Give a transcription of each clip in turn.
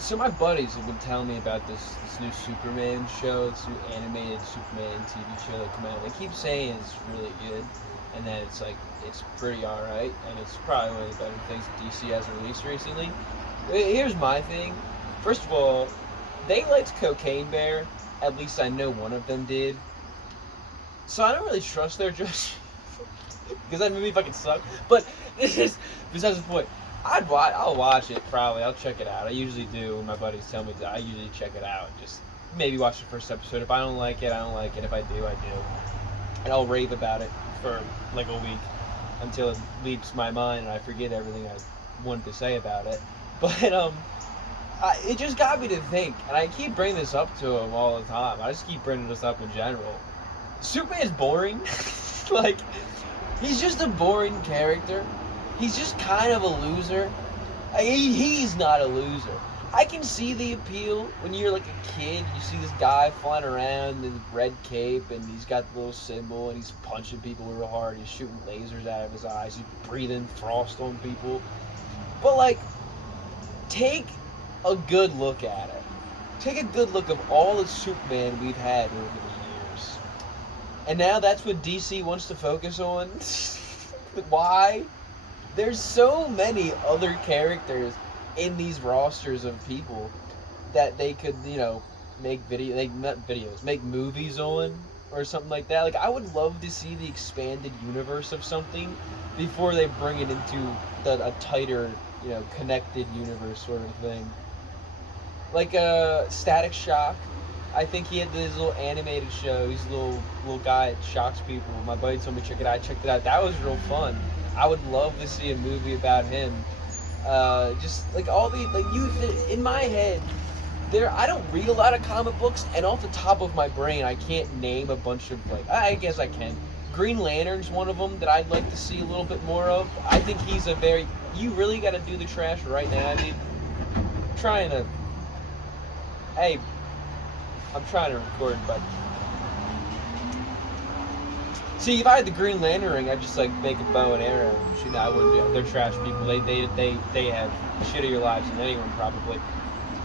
So my buddies have been telling me about this new Superman show, this new animated Superman TV show that come out. They keep saying it's really good, and that it's pretty alright, and it's probably one of the better things DC has released recently. Here's my thing. First of all, they liked Cocaine Bear. At least I know one of them did. So I don't really trust their judgment because that movie fucking sucked. But this is besides the point. I'll watch it probably. I'll check it out. I usually do. When my buddies tell me that, I usually check it out. Just maybe watch the first episode. If I don't like it, I don't like it. If I do, I do. And I'll rave about it for like a week until it leaps my mind and I forget everything I wanted to say about it. But it just got me to think, and I keep bringing this up to him all the time. I just keep bringing this up in general. Superman's boring. Like, he's just a boring character. He's just kind of a loser. He's not a loser. I can see the appeal when you're like a kid. You see this guy flying around in a red cape, and he's got the little symbol, and he's punching people real hard. He's shooting lasers out of his eyes. He's breathing frost on people. But, like, take a good look at it. Take a good look of all the Superman we've had over the years. And now that's what DC wants to focus on. Why? There's so many other characters in these rosters of people that they could, make make movies on or something like that. Like, I would love to see the expanded universe of something before they bring it into a tighter, connected universe sort of thing. Like Static Shock. I think he had this little animated show. He's a little guy that shocks people. My buddy told me to check it out. I checked it out. That was real fun. I would love to see a movie about him. Just like all the in my head. I don't read a lot of comic books, and off the top of my brain, I can't name a bunch of I guess I can. Green Lantern's one of them that I'd like to see a little bit more of. I think he's a very. You really got to do the trash right now. I mean, I'm trying to. Hey, I'm trying to record, but see, if I had the Green Lantern ring, I'd just make a bow and arrow. Shoot, I wouldn't do it. They're trash people. They have shittier lives than anyone probably.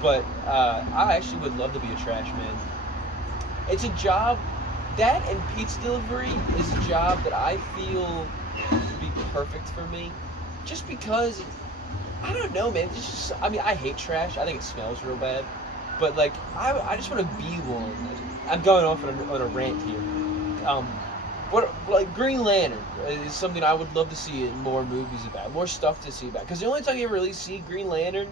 But I actually would love to be a trash man. It's a job. That and pizza delivery is a job that I feel would be perfect for me. Just because, I don't know, man. It's just, I hate trash. I think it smells real bad. But, I just want to be one. I'm going off on a rant here. Green Lantern is something I would love to see in more movies about, more stuff to see about. Because the only time you ever really see Green Lantern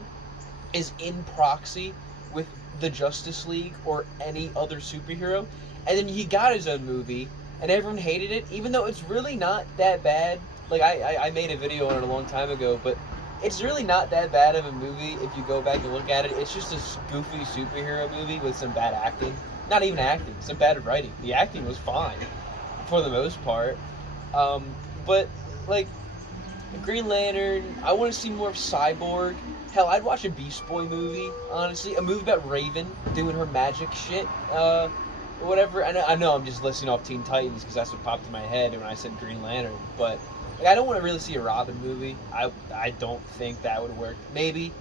is in proxy with the Justice League or any other superhero. And then he got his own movie, and everyone hated it, even though it's really not that bad. I made a video on it a long time ago, but it's really not that bad of a movie if you go back and look at it. It's just a goofy superhero movie with some bad acting. Not even acting, some bad writing. The acting was fine, for the most part. But, Green Lantern, I want to see more of Cyborg. Hell, I'd watch a Beast Boy movie, honestly. A movie about Raven doing her magic shit. Whatever. I know I'm just listing off Teen Titans because that's what popped in my head when I said Green Lantern. But I don't want to really see a Robin movie. I don't think that would work. Maybe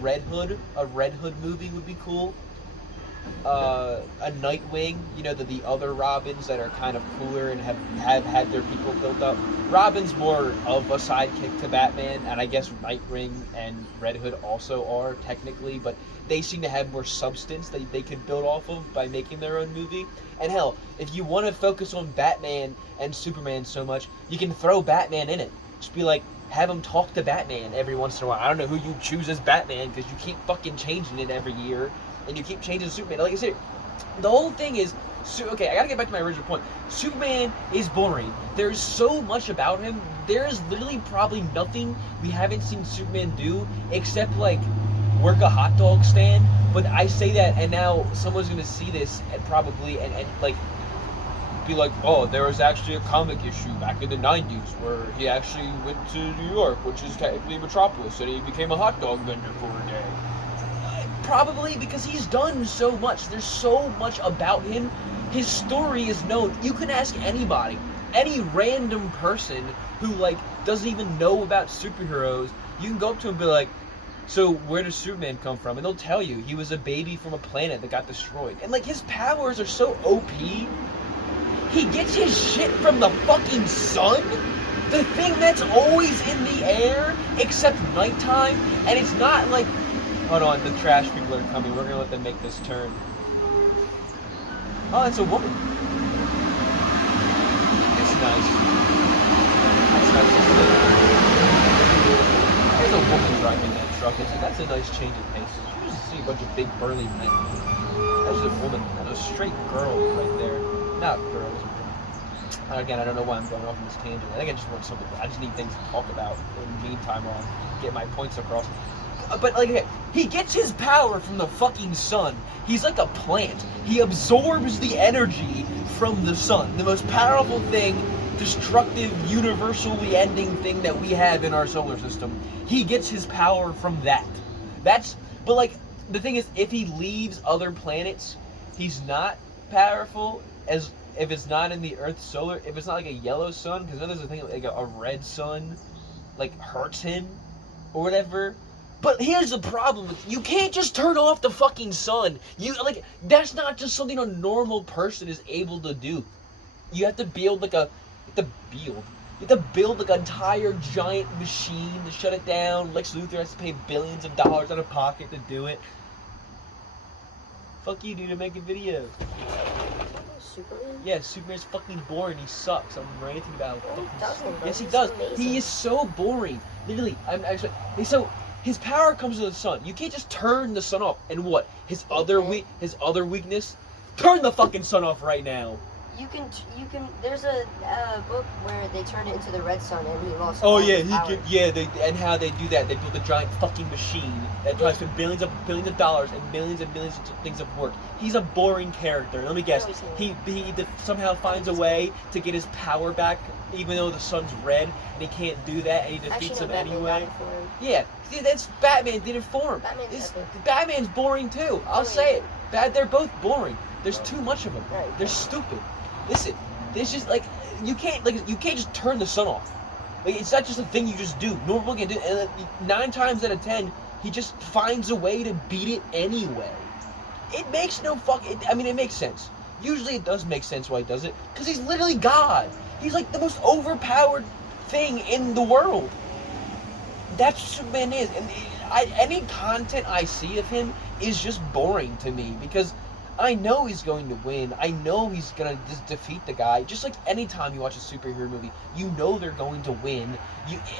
Red Hood. A Red Hood movie would be cool. A Nightwing, the other Robins that are kind of cooler and have had their people built up. Robin's more of a sidekick to Batman, and I guess Nightwing and Red Hood also are technically, but they seem to have more substance that they could build off of by making their own movie. And hell, if you want to focus on Batman and Superman so much, you can throw Batman in it. Just be have him talk to Batman every once in a while. I don't know who you choose as Batman because you keep fucking changing it every year. And you keep changing Superman. Like I said, the whole thing is... Okay, I gotta get back to my original point. Superman is boring. There's so much about him. There's literally probably nothing we haven't seen Superman do except, work a hot dog stand. But I say that, and now someone's gonna see this and probably, and be like, oh, there was actually a comic issue back in the 90s where he actually went to New York, which is technically Metropolis, and he became a hot dog vendor for a day. Probably because he's done so much. There's so much about him. His story is known. You can ask anybody, any random person who doesn't even know about superheroes. You can go up to him and be like, So where does Superman come from? And they'll tell you he was a baby from a planet that got destroyed. And like his powers are so OP. He gets his shit from the fucking sun. The thing that's always in the air, except nighttime. And it's not like, hold on, the trash people are coming. We're gonna let them make this turn. Oh, it's a woman. It's nice. That's nice to see. There's a woman driving that truck. That's a nice change of pace. You just see a bunch of big burly men. That's a woman. That's a straight girl right there. Not girls. Again, I don't know why I'm going off on this tangent. I think I just want something. I just need things to talk about in the meantime while I get my points across. But like, okay, he gets his power from the fucking sun. He's like a plant. He absorbs the energy from the sun. The most powerful thing, destructive, universally ending thing that we have in our solar system. He gets his power from that. But like, the thing is, if he leaves other planets, he's not powerful as if it's not in the Earth's solar, if it's not like a yellow sun, because there's a thing like a red sun, like hurts him or whatever. But here's the problem: you can't just turn off the fucking sun. That's not just something a normal person is able to do. You have to build like an entire giant machine to shut it down. Lex Luthor has to pay billions of dollars out of pocket to do it. Fuck you, dude, to make a video. Superman? Yeah, Superman's fucking boring. He sucks. I'm ranting about No, he doesn't. Yes, he does. Amazing. He is so boring. Literally, I'm actually. So his power comes from the sun. You can't just turn the sun off. And what? His other weakness? Turn the fucking sun off right now. You can. There's a book where they turned it into the red sun and he lost. Oh yeah, his power. and how they do that? They build a giant fucking machine that tries to billions of dollars and millions of things of work. He's a boring character. Let me guess. He somehow finds a way to get his power back, even though the sun's red, and he can't do that, and he defeats him anyway. Yeah, see, that's Batman did it for him. Batman's boring too. I'll say it. They're both boring. There's too much of them. They're stupid. Listen, there's just like you can't just turn the sun off. Like it's not just a thing you just do. Normal can do, and 9 times out of 10, he just finds a way to beat it anyway. It makes no it makes sense. Usually it does make sense why he does it, because he's literally God. He's like the most overpowered thing in the world. That's what Superman is, and any content I see of him is just boring to me, because I know he's going to win. I know he's going to just defeat the guy. Just like anytime you watch a superhero movie, you know they're going to win.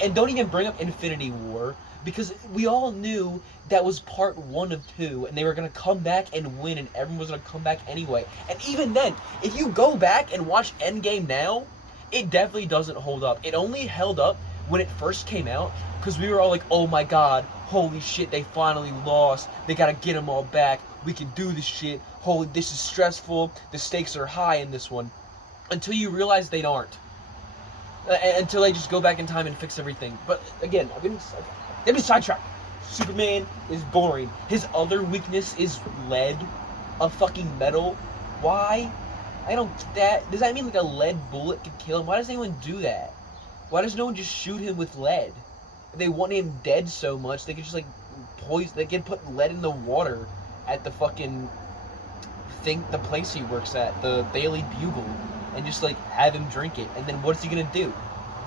And don't even bring up Infinity War, because we all knew that was part 1 of 2, and they were going to come back and win, and everyone was going to come back anyway. And even then, if you go back and watch Endgame now, it definitely doesn't hold up. It only held up when it first came out, because we were all like, oh my god, holy shit, they finally lost. They got to get them all back. We can do this shit. Holy, this is stressful. The stakes are high in this one. Until you realize they aren't. Until they just go back in time and fix everything. But again, I've been sidetracked. Superman is boring. His other weakness is lead. A fucking metal. Why? I don't get that. Does that mean like a lead bullet could kill him? Why does anyone do that? Why does no one just shoot him with lead? If they want him dead so much, they could just like poison. They could put lead in the water at the fucking the place he works at, the Daily Bugle, and just like have him drink it. And then what's he gonna do?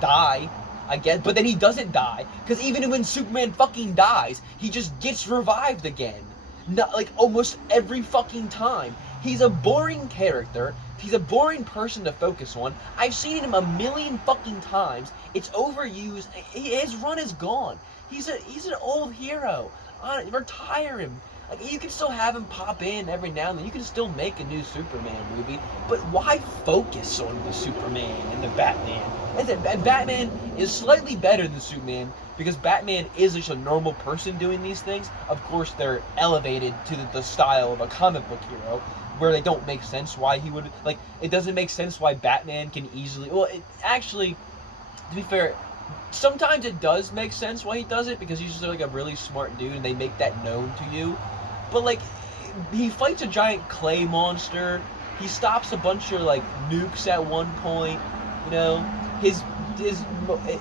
Die, I guess. But then he doesn't die, because even when Superman fucking dies, he just gets revived again. Not like almost every fucking time. He's a boring character. He's a boring person to focus on. I've seen him a million fucking times. It's overused. His run is gone. He's an old hero. Retire him. Like, you can still have him pop in every now and then. You can still make a new Superman movie, but why focus on the Superman and the Batman? And Batman is slightly better than Superman, because Batman is just a normal person doing these things. Of course, they're elevated to the style of a comic book hero, where they don't make sense why he would, like, it doesn't make sense why Batman can easily, actually, to be fair, sometimes it does make sense why he does it, because he's just like a really smart dude, and they make that known to you. But like, he fights a giant clay monster. He stops a bunch of like nukes at one point. You know, his his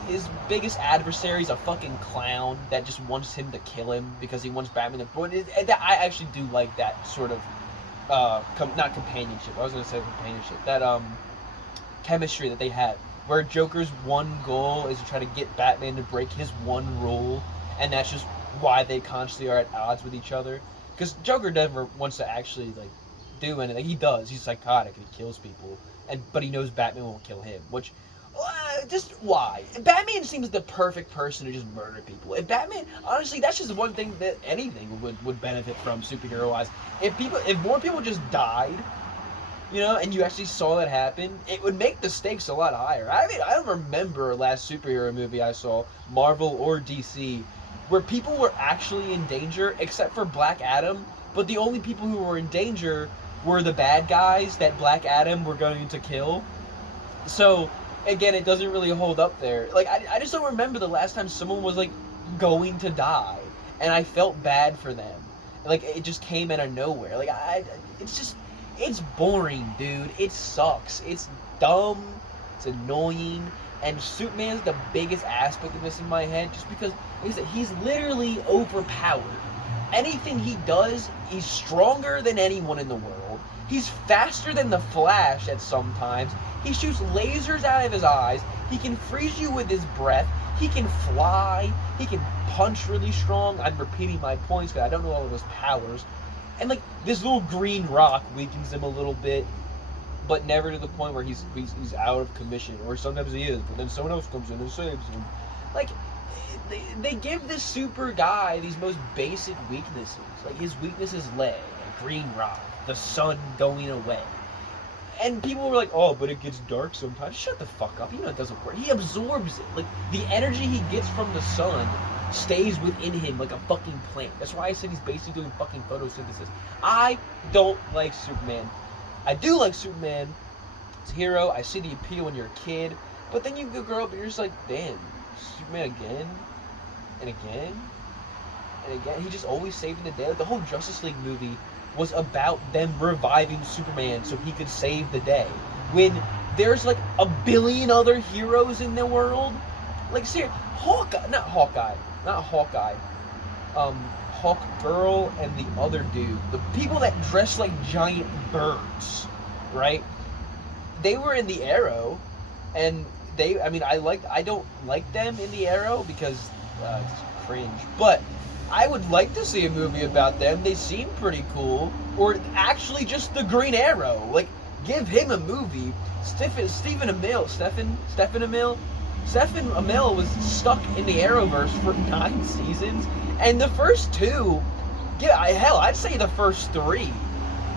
his biggest adversary is a fucking clown that just wants him to kill him because he wants Batman to. But I actually do like that sort of not companionship. I was gonna say companionship. That chemistry that they had, where Joker's one goal is to try to get Batman to break his one rule, and that's just why they constantly are at odds with each other. Because Joker never wants to actually like do anything. He does. He's psychotic and he kills people, but he knows Batman won't kill him. Which, just why? Batman seems the perfect person to just murder people. If Batman, honestly, that's just one thing that anything would benefit from superhero wise. If more people just died, and you actually saw that happen, it would make the stakes a lot higher. I mean, I don't remember last superhero movie I saw, Marvel or DC, where people were actually in danger, except for Black Adam, but the only people who were in danger were the bad guys that Black Adam were going to kill. So, again, it doesn't really hold up there. Like, I just don't remember the last time someone was, like, going to die, and I felt bad for them. Like, it just came out of nowhere. Like, it's boring, dude. It sucks. It's dumb. It's annoying. And Superman's the biggest aspect of this in my head, just because he's literally overpowered. Anything he does, he's stronger than anyone in the world. He's faster than the Flash at some times. He shoots lasers out of his eyes. He can freeze you with his breath. He can fly. He can punch really strong. I'm repeating my points because I don't know all of his powers. And, like, this little green rock weakens him a little bit, but never to the point where he's out of commission. Or sometimes he is, but then someone else comes in and saves him. Like, they give this super guy these most basic weaknesses. Like, his weakness is lead, a green rock, the sun going away. And people were like, oh, but it gets dark sometimes. Shut the fuck up. You know it doesn't work. He absorbs it. Like, the energy he gets from the sun stays within him like a fucking plant. That's why I said he's basically doing fucking photosynthesis. I don't like Superman. I do like Superman as a hero. I see the appeal when you're a kid. But then you grow up and you're just like, damn, Superman again? And again? And again? He just always saving the day. Like, the whole Justice League movie was about them reviving Superman so he could save the day. When there's like a billion other heroes in the world. Like, seriously, Hawkeye. Hawk Girl and the other dude. The people that dress like giant birds, right? They were in the Arrow, and I don't like them in the Arrow because it's cringe. But I would like to see a movie about them. They seem pretty cool. Or actually just the Green Arrow. Like, give him a movie. Stephen Amell was stuck in the Arrowverse for 9 seasons, and the first 2, I'd say the first 3,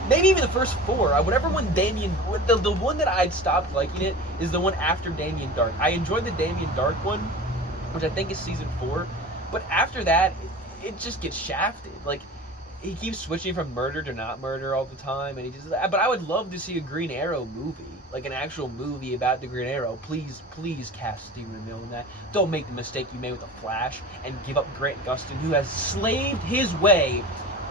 maybe even the first 4. Whatever one the one that I'd stopped liking it is the one after Damien Dark. I enjoyed the Damien Dark one, which I think is season 4, but after that, it just gets shafted. Like, he keeps switching from murder to not murder all the time, and but I would love to see a Green Arrow movie, like an actual movie about the Green Arrow. Please cast Stephen Amell in that. Don't make the mistake you made with the Flash and give up Grant Gustin, who has slaved his way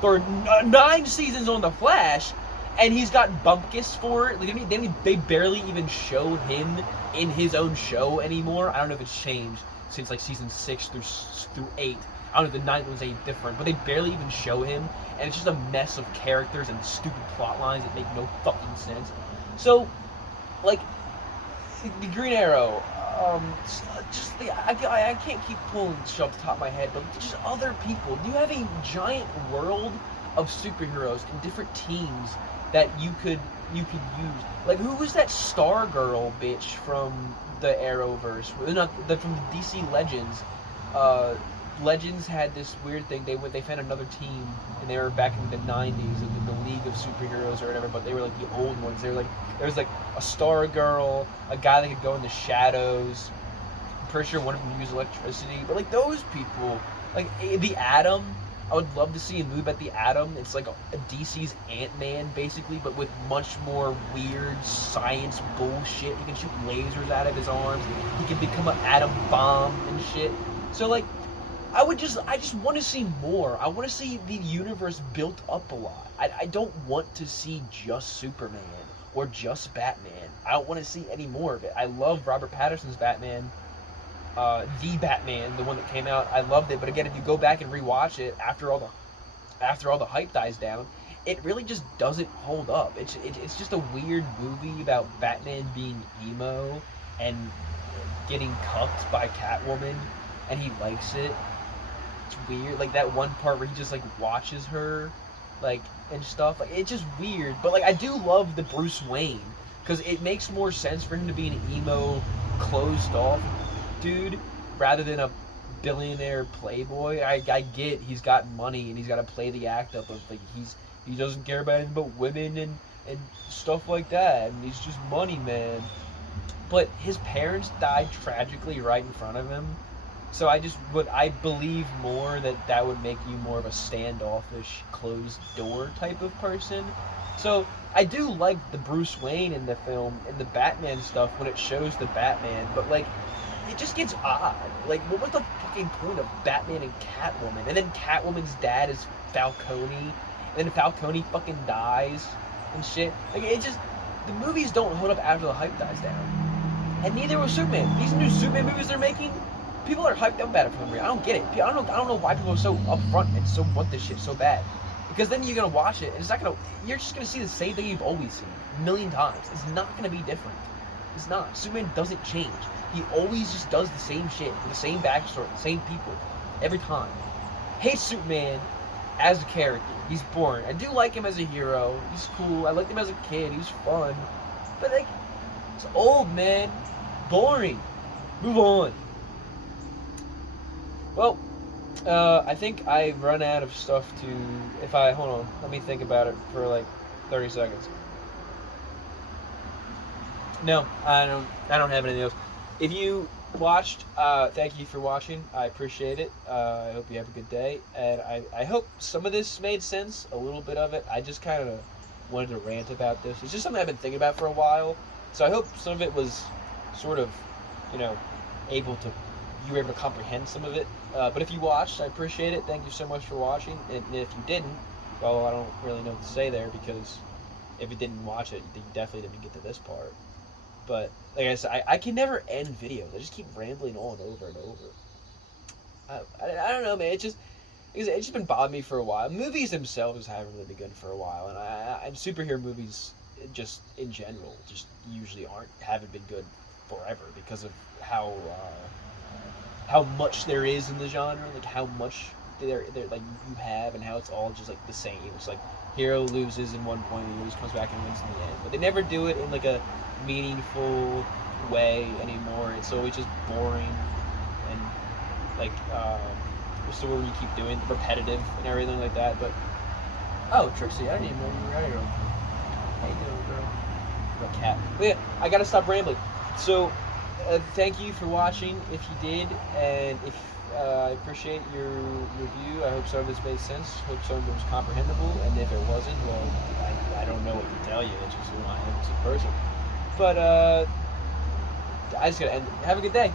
for 9 seasons on the Flash, and he's got Bumpkus for it. Like, they barely even show him in his own show anymore. I don't know if it's changed since like season 6 through 8. I don't know if the 9th one's any different, but they barely even show him, and it's just a mess of characters and stupid plot lines that make no fucking sense. So, like, the Green Arrow, I can't keep pulling shit off the top of my head, but just other people. Do you have a giant world of superheroes and different teams that you could use? Like, who was that Stargirl bitch from the Arrowverse? From the DC Legends. Legends had this weird thing. They found another team, and they were back in the 90s, the League of Superheroes or whatever. But they were like the old ones. They were like, there was like a Stargirl, a guy that could go in the shadows. I'm pretty sure one of them used electricity. But like those people, like the Atom. I would love to see a movie about the Atom. It's like a DC's Ant-Man, basically, but with much more weird science bullshit. He can shoot lasers out of his arms. He can become an atom bomb and shit. So like, I just want to see more. I want to see the universe built up a lot. I don't want to see just Superman or just Batman. I don't want to see any more of it. I love Robert Pattinson's Batman, the Batman, the one that came out. I loved it, but again, if you go back and rewatch it after all the hype dies down, it really just doesn't hold up. It's just a weird movie about Batman being emo and getting cucked by Catwoman, and he likes it. It's weird, like that one part where he just like watches her, like and stuff. Like it's just weird. But like I do love the Bruce Wayne because it makes more sense for him to be an emo, closed off dude rather than a billionaire playboy. I get he's got money and he's got to play the act up of like he doesn't care about anything but women and stuff like that, and he's just money man. But his parents died tragically right in front of him. So I believe more that would make you more of a standoffish, closed door type of person. So I do like the Bruce Wayne in the film and the Batman stuff when it shows the Batman, but like it just gets odd. Like what was the fucking point of Batman and Catwoman? And then Catwoman's dad is Falcone, and then Falcone fucking dies and shit. Like it just the movies don't hold up after the hype dies down. And neither was Superman. These new Superman movies they're making, people are hyped up about it for some reason. I don't get it. I don't know why people are so upfront and so want this shit so bad. Because then you're gonna watch it and it's not gonna. You're just gonna see the same thing you've always seen a million times. It's not gonna be different. It's not. Superman doesn't change. He always just does the same shit, the same backstory, the same people, every time. Hate Superman as a character. He's boring. I do like him as a hero. He's cool. I liked him as a kid. He's fun. But like, it's old, man. Boring. Move on. Well, I think I've run out of stuff to. Hold on, let me think about it for like 30 seconds. No, I don't have anything else. If you watched, thank you for watching. I appreciate it. I hope you have a good day, and I hope some of this made sense. A little bit of it. I just kind of wanted to rant about this. It's just something I've been thinking about for a while. So I hope some of it was sort of, you were able to comprehend some of it. But if you watched, I appreciate it. Thank you so much for watching. And if you didn't, well, I don't really know what to say there because if you didn't watch it, you definitely didn't get to this part. But like I said, I can never end videos. I just keep rambling on over and over. I don't know, man. It's just been bothering me for a while. Movies themselves haven't really been good for a while, and superhero movies just in general just usually haven't been good forever because of how much there is in the genre, like how much they're like you have, and how it's all just like the same. It's like hero loses in one point, and he always comes back and wins in the end. But they never do it in like a meaningful way anymore. It's always just boring and like what's the word you keep doing, repetitive and everything like that. But oh, Trixie, I didn't even know you were out here. How you doing, girl? You're a cat. But yeah, I gotta stop rambling. So thank you for watching if you did, and if I appreciate your review. I hope some of this made sense. Hope some of it was comprehensible, and if it wasn't, well, I don't know what to tell you. It's just who I am as a person. But I just gotta end it. Have a good day.